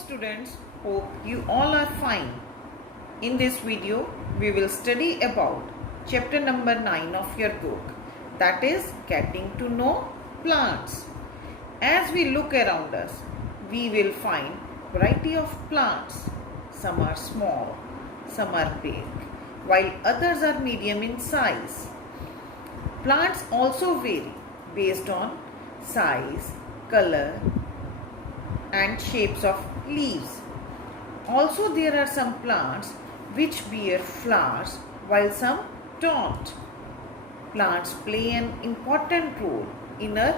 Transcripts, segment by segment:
students, hope you all are fine. In this video, we will study about chapter number 9 of your book, that is getting to know plants. As we look around us, we will find variety of plants. Some are small, some are big, while others are medium in size. Plants also vary based on size, color, and shapes of leaves. Also, there are some plants which bear flowers while some don't. Plants play an important role in our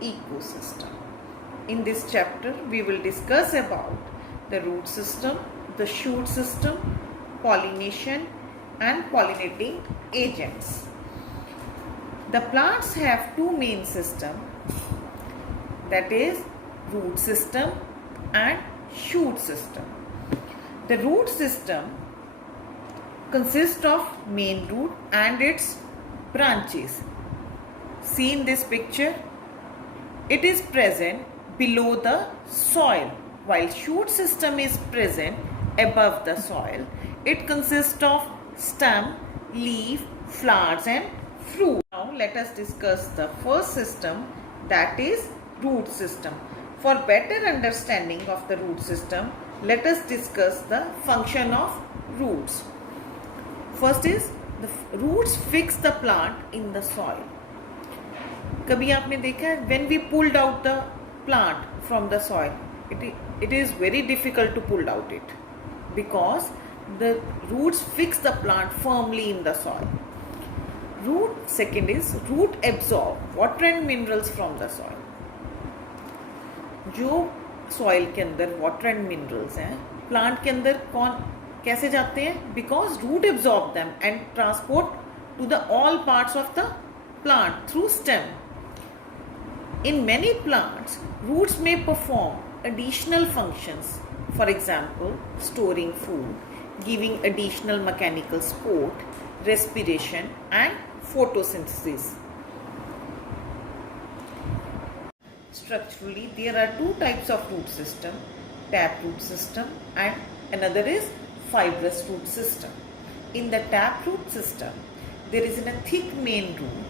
ecosystem. In this chapter, we will discuss about the root system, the shoot system, pollination, and pollinating agents. The plants have two main systems, that is root system and shoot system. The root system consists of main root and its branches. See in this picture, it is present below the soil, while shoot system is present above the soil. It consists of stem, leaf, flowers and fruit. Now let us discuss the first system, that is root system. For better understanding of the root system, let us discuss the function of roots. First is the roots fix the plant in the soil. कभी आपने देखा है when we pulled out the plant from the soil, it is very difficult to pull out it because the roots fix the plant firmly in the soil. Second is root absorb water and minerals from the soil. जो soil के अंदर water and minerals हैं, plant के अंदर कैसे जाते हैं? Because root absorb them and transport to the all parts of the plant through stem. In many plants roots में perform additional functions, for example storing food, giving additional mechanical support, respiration and photosynthesis. Structurally, there are two types of root system, taproot system and another is fibrous root system. In the taproot system, there is a thick main root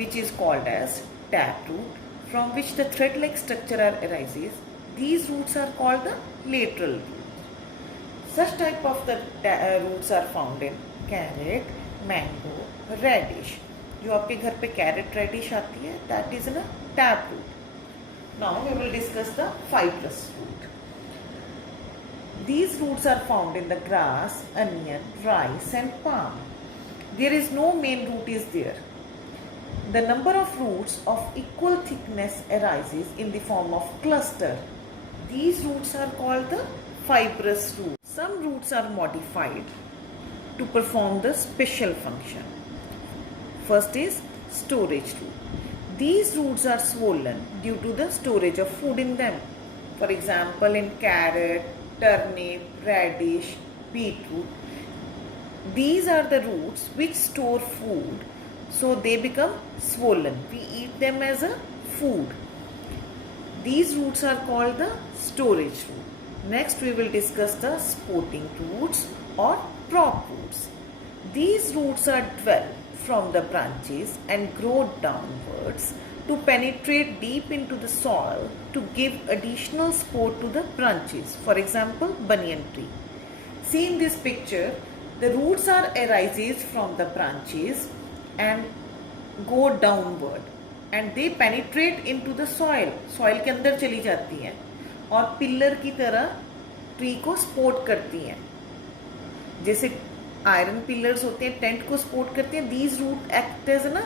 which is called as taproot, from which the thread-like structure arises. These roots are called the lateral roots. Such type of the roots are found in carrot, mango, radish. जो आपके घर पे carat reddish आती है, that is a taproot. Now we will discuss the fibrous root. These roots are found in the grass, onion, rice and palm. There is no main root is there. The number of roots of equal thickness arises in the form of cluster. These roots are called the fibrous roots. Some roots are modified to perform the special function. First is storage root. These roots are swollen due to the storage of food in them. For example, in carrot, turnip, radish, beetroot. These are the roots which store food, so they become swollen. We eat them as a food. These roots are called the storage root. Next we will discuss the supporting roots or prop roots. These roots are developed from the branches and grow downwards to penetrate deep into the soil to give additional support to the branches. For example, banyan tree. See in this picture, the roots are arises from the branches and go downward and they penetrate into the soil. Soil के अंदर चली जाती हैं और pillar की तरह tree को support करती हैं. जैसे आयरन पिलर्स होते हैं, टेंट को सपोर्ट करते हैं. दीज रूट एक्ट एज ना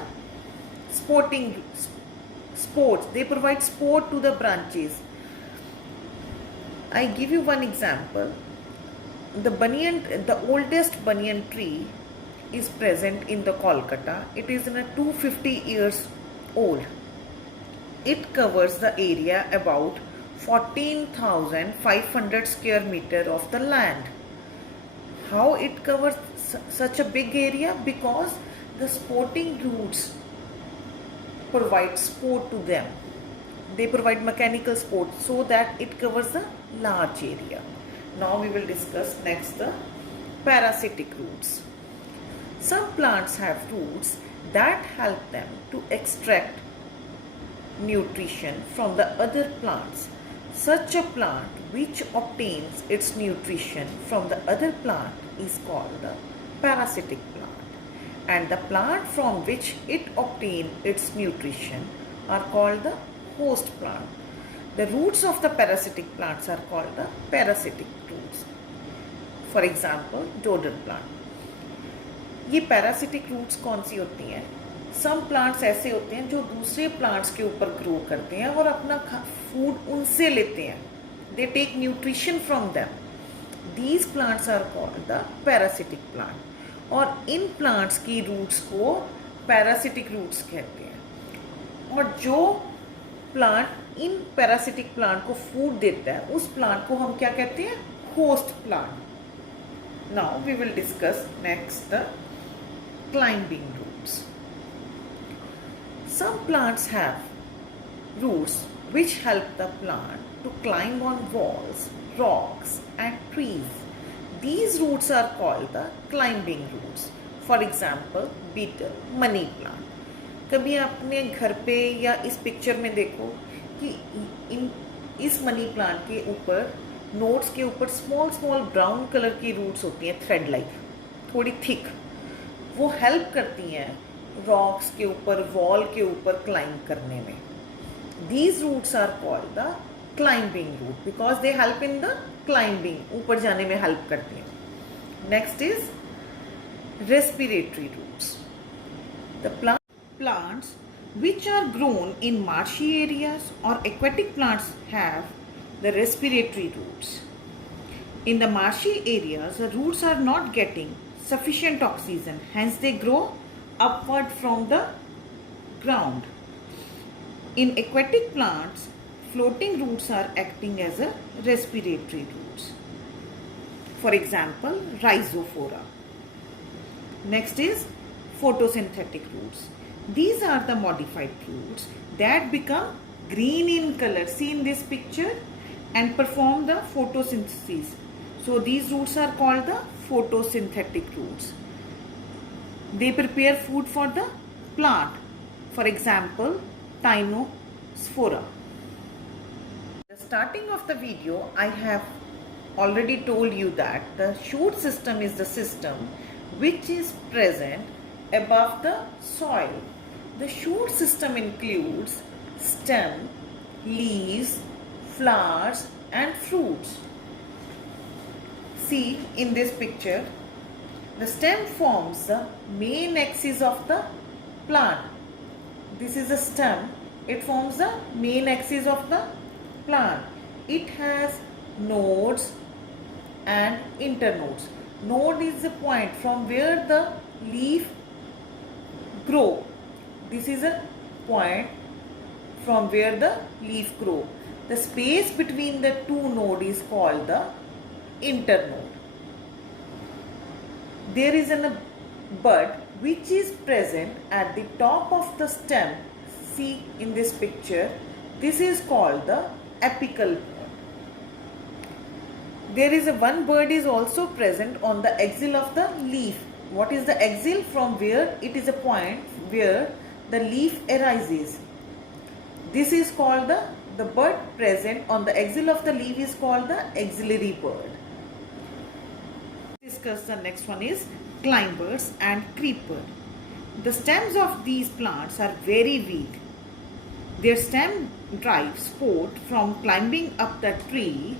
supporting supports. They provide support to the branches. I give you one example. The oldest banyan tree is present in the Kolkata. It is in a 250 years old. It covers the area about 14,500 square meter of the land. How it covers such a big area? Because the supporting roots provide support to them. They provide mechanical support so that it covers a large area. Now we will discuss next the parasitic roots. Some plants have roots that help them to extract nutrition from the other plants. Such a plant which obtains its nutrition from the other plant is called the parasitic plant, and the plant from which it obtains its nutrition are called the host plant. The roots of the parasitic plants are called the parasitic roots. For example, dodder plant. ये parasitic roots कौन सी होती हैं? Some plants ऐसे होते हैं जो दूसरे plants के ऊपर ग्रो करते हैं और अपना फूड उनसे लेते हैं. They take nutrition from them. These plants are called the parasitic plant. और इन प्लांट्स की रूट्स को पैरासिटिक रूट्स कहते हैं. और जो प्लांट इन पैरासिटिक प्लांट को फूड देता है उस प्लांट को हम क्या कहते हैं? Host plant. Now we will discuss next the climbing roots. Some plants have roots which help the plant to climb on walls, rocks and trees. These roots are called the climbing roots. For example, betel, money plant. कभी आपने घर पे या इस picture में देखो कि इस मनी प्लांट के ऊपर नोट्स के ऊपर स्मॉल स्मॉल ब्राउन कलर की रूट्स होती हैं, थ्रेड लाइक, थोड़ी थिक. वो हेल्प करती हैं रॉक्स के ऊपर, वॉल के ऊपर क्लाइंब करने में. These roots are called the climbing root because they help in the climbing. ऊपर जाने में हेल्प करती हैं. Next is respiratory roots. The plants which are grown in marshy areas or aquatic plants have the respiratory roots. In the marshy areas, the roots are not getting sufficient oxygen, hence they grow upward from the ground. In aquatic plants, floating roots are acting as a respiratory roots. For example, Rhizophora. Next is photosynthetic roots. These are the modified roots that become green in color, see in this picture, and perform the photosynthesis. So these roots are called the photosynthetic roots. They prepare food for the plant. For example, Tinospora. At the starting of the video, I have already told you that the shoot system is the system which is present above the soil. The shoot system includes stem, leaves, flowers and fruits. See in this picture, the stem forms the main axis of the plant. This is a stem. It forms the main axis of the plant. It has nodes and internodes. Node is the point from where the leaf grow. This is a point from where the leaf grow. The space between the two nodes is called the internode. There is a bud which is present at the top of the stem. See in this picture, this is called the apical bud. There is one bud is also present on the axil of the leaf. What is the axil? From where it is a point where the leaf arises. This is called the bud present on the axil of the leaf is called the axillary bud. Discuss the next one is climbers and creeper. The stems of these plants are very weak. Their stem derives support from climbing up the tree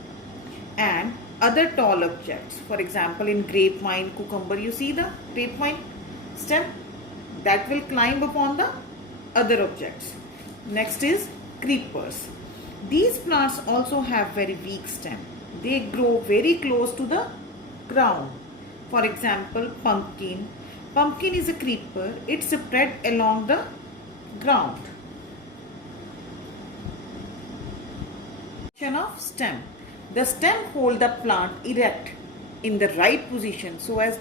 and other tall objects. For example, in grapevine, cucumber, you see the grapevine stem that will climb upon the other objects. Next is creepers. These plants also have very weak stem. They grow very close to the ground. For example, pumpkin. Pumpkin is a creeper. It's spread along the ground. Of stem. The stem hold the plant erect in the right position so as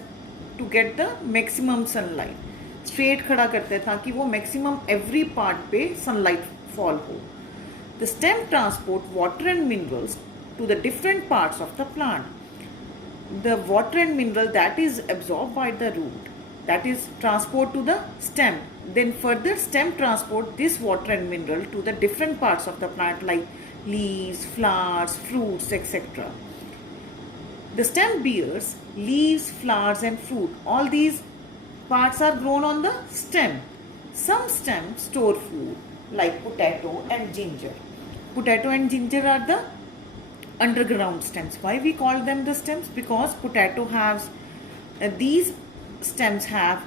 to get the maximum sunlight. Straight खड़ा करते हैं ताकि वो maximum every part पे sunlight fall हो. The stem transport water and minerals to the different parts of the plant. The water and mineral that is absorbed by the root, that is transport to the stem. Then further stem transport this water and mineral to the different parts of the plant like leaves, flowers, fruits, etc. The stem bears leaves, flowers and fruit. All these parts are grown on the stem. Some stems store food like potato and ginger. Potato and ginger are the underground stems. Why we call them the stems? Because potato has these stems have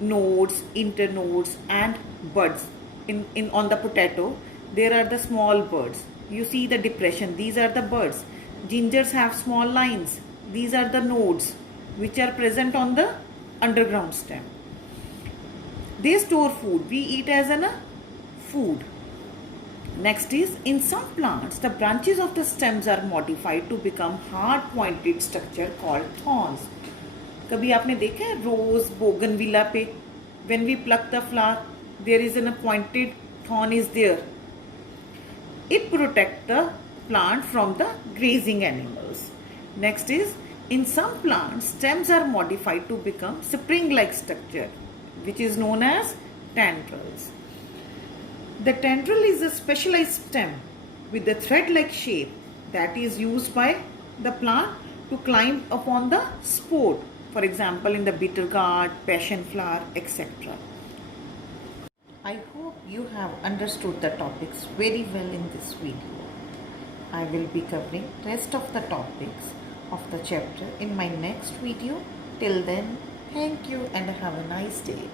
nodes, internodes and buds. In on the potato there are the small buds. You see the depression, these are the buds. Gingers have small lines, these are the nodes which are present on the underground stem. They store food, we eat as a food. Next is, in some plants the branches of the stems are modified to become hard pointed structure called thorns. कभी आपने देखा है रोज bougainvillea पे, when we pluck the flower there is a pointed thorn is there. It protects the plant from the grazing animals. Next is, in some plants stems are modified to become spring like structure which is known as tendrils. The tendril is a specialized stem with a thread-like shape that is used by the plant to climb upon the spore, for example in the bitter gourd, passion flower, etc. I hope you have understood the topics very well in this video. I will be covering rest of the topics of the chapter in my next video. Till then, thank you and have a nice day.